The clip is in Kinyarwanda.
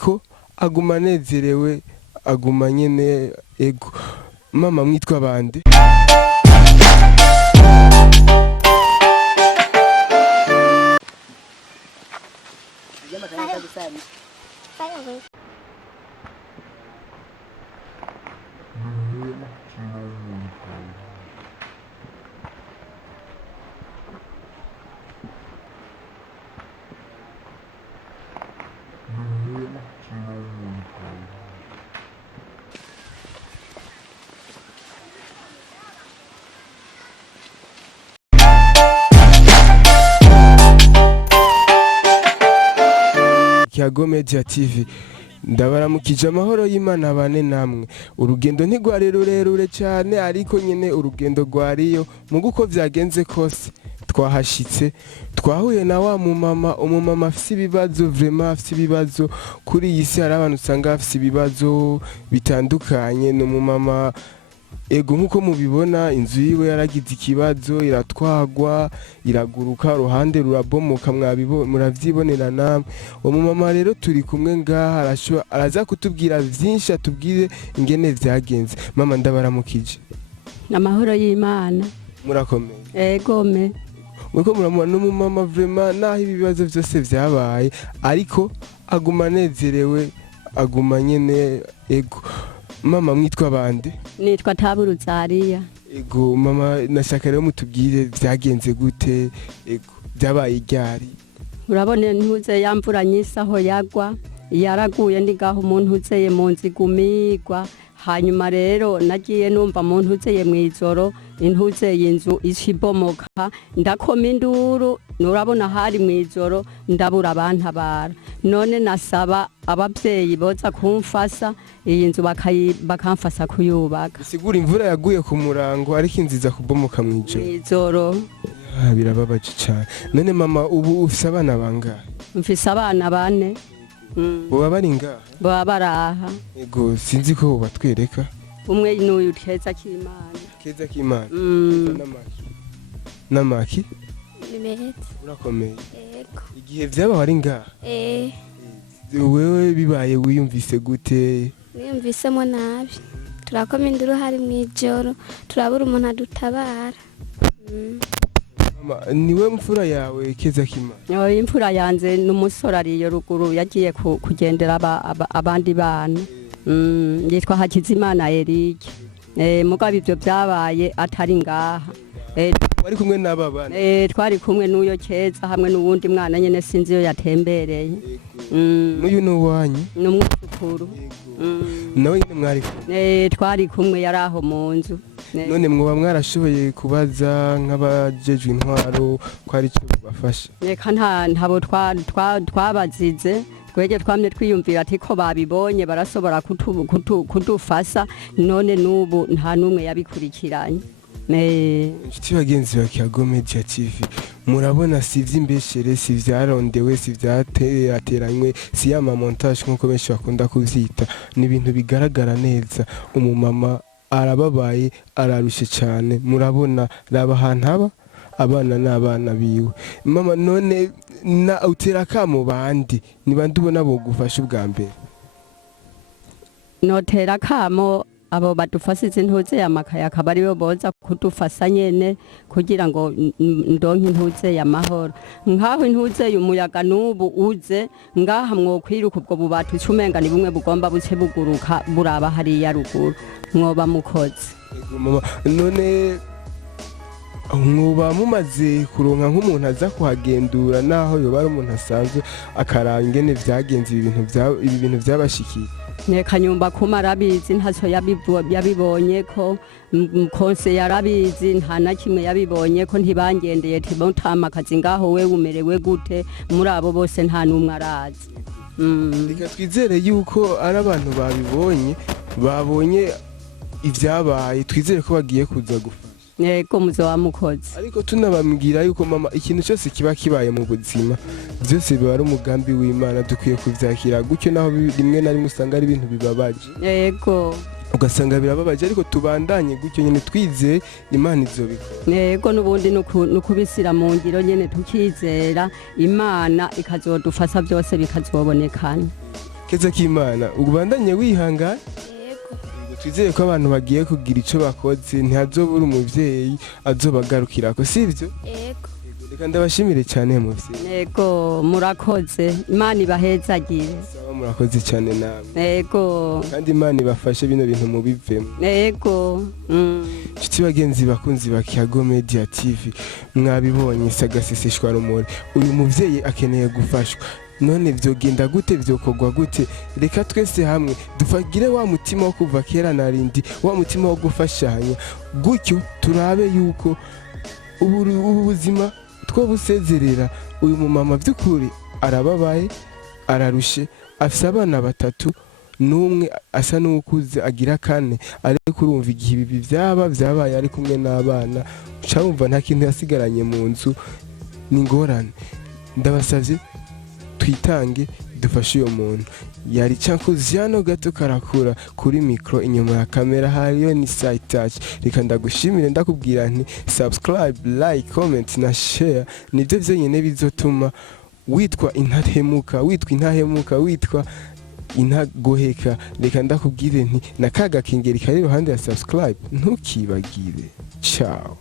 ko aguma anezerewe aguma nyene ego. Mama mwitwa bande? Kiago Media TV ndabaramukije amahoro y'Imana bane namwe. Urugendo ntigwari rurerure cyane ariko nyene urugendo rwariyo mu guko vyagenze kose twahashitse twahuye na wa umumama afise ibibazo vraiment afise ibibazo kuri iyi si. Hari abantu usanga afise ibibazo bitandukanye. No umumama ego nkuko mubibona inzu yiwe yaragize ikibazo iratwagwa iraguruka uruhande rurabomoka muravyibonera namwe. Umumama rero turi kumwe ngaha araza kutubwira vyinshi atubwire ingene vyagenze. Mama ndabaramukije. Amahoro y'Imana. Murakomeye? Ego me. Muko muramubona n'umumama vraiment naho ibibazo vyose vyabaye ariko aguma anezerewe aguma nyene ego. Mama mwitwa bande? Nitwa Taburuzariya. Ego mama nashaka rero mutubwire vyagenze gute ego byabaye ryari? Urabone ntuze yamvura nyisaho yagwa yaraguye ndigaho umuntu uzeye mu nzigumigwa. Hanyuma rero nagiye numva umuntu uzeye mw'ijoro intuzeye inzu ikibomoka ndakoma induru. Nurabona hari mw'ijoro ndabura abantabara. None nasaba abavyeyi boza kumfasa iyi nzu bakamfasa kuyubaka. Sigura imvura yaguye ku murango ariko inziza kubomoka mw'ijoro. Birababaje cyane. None mama ubu ufise abana bangahe? Mfise abana 4. Boba bari ngaha? Boba baraha. Ego sinzi ko batwereka. Umwe n'uyu Keza Kimana. Keza Kimana. Namaki? Bimeze. Urakomeye? Ego. Igihe vyaba wari ngaha? Wewe bibaye wiyumvise gute? Wiyumvisemo nabi. Turakoma induru hari mw'ijoro turabura umuntu adutabara. Niwe mfura yawe Keza Kimana? Imfura yanze n'umusore ariyo ruguru yagiye kugendera abandi bana. Yitwa Hakizimana Eric. Mugabo ivyo byabaye atari ngaha. Wari kumwe n'aba bana? Twari kumwe n'uyo Keza hamwe n'uwundi mwana nyene sinzi yo yatembereye. N'uyu n'uwanyu? N'umwuzukuru. Nawe nyine mwari kumwe? Twari kumwe yaraho mu nzu. None mwoba mwarashoboye kubaza nk'abajejwe intwaro ko ari cyo bafasha? Reka ntabo twabazize. Twege twamye twiyumvira ati ko babibonye barasobora kudufasa. None n'ubu nta numwe yabikurikiranye. Inshuti bagenzi ba Kiago Media TV murabona si ivy'imbeshere si vyarondewe si vyateranywe si ya montage nkuko benshi bakunda kuvyita. Ni ibintu bigaragara neza. Umumama arababaye ararushe cyane. Murabona raba ahantu haba abana n'abana biwe. Mama none na utera kamo bandi ni bandi ubona bo gufasha ubwa mbere? Notera kamo abo badufasize intuze y'amakaya akaba aribo boza kudufasa nyene kugira ngo ndonke intuze y'amahoro. Nkaho intuze y'umuyaga n'ubu uze ngaha mwokwiruka ubwo bubatu cumenga ni bumwe bugomba buce buguruka buraba hari ya ruguru mwoba mukoze. Mama none mwoba mumaze kuronka nk'umuntu aza kuhagendura naho yoba ari umuntu asanzwe akaraba ingene vyagenze ibi bintu vyabashikiye? Kanyumba kuma arabizi ntaco yabibonye ko konse yarabizi nta na kimwe yabibonye ko ntibangendeye tibotamakazi ngaho we umerewe gute muri abo bose nta numwe arazi. Reka twizere yuko ari abantu babonye ivyabaye twizere ko bagiye kuza gufasha. Yego muzoba mukoze. Ariko tunabambwira yuko mama ikintu cyose kiba kibaye mu buzima byose biba ari umugambi w'Imana dukwiye kuvyakira gutyo naho rimwe na rimwe usanga ari ibintu bibabaje. Yego. ugasanga birababaje, ariko tubandanye gutyo nyine twizeye Imana izobikora. yego n'ubundi nukubisira mu ngiro nyene tukizera Imana ikazodufasha byose bikazobonekana. Keza k'Imana ubandanye wihangana, yego twizeye ko abantu bagiye kugira ico bakoze ntihazobura umuvyeyi azobagarukirako, sivyo? yego Reka ndabashimire cyane muvyeyi. Yego murakoze, Imana ibahezagire. Sawa, murakoze cyane namwe, Yego kandi Imana ibafashe bino bintu mubivemo. yego Nshuti bagenzi bakunzi ba Kiyago Media TV, mwabibonye sagaseseshwa rumuri, uyu muvyeyi akeneye gufashwa. None vyogenda gute, vyokorwa gute? Reka twese hamwe dufagire wa mutima wo kuva kera narindi, wa mutima wo gufashanya, gutyo turabe yuko ubu buzima two busezerera. Uyu mumama by'ukuri arababaye, ararushe, afise abana 3, n'umwe asa n'ukuze agira 4, ariko urumva igihe ibi vyabaye ari kumwe n'abana, ucabumva nta kintu yasigaranye mu nzu, n'ingorane. Ndabasavye twitange dufashe uyo muntu. Yari Cankuziano gato karakura kuri micro, inyuma ya kamera hariyo ni Side Touch. Reka ndagushimire ndakubwira nti subscribe, like, comment na share, nivyo vyenyene bizotuma witwa intahemuka, witwa intagoheka. Reka ndakubwire nti nakaga kingeri kari iruhande ya subscribe ntukibagire. Ciao.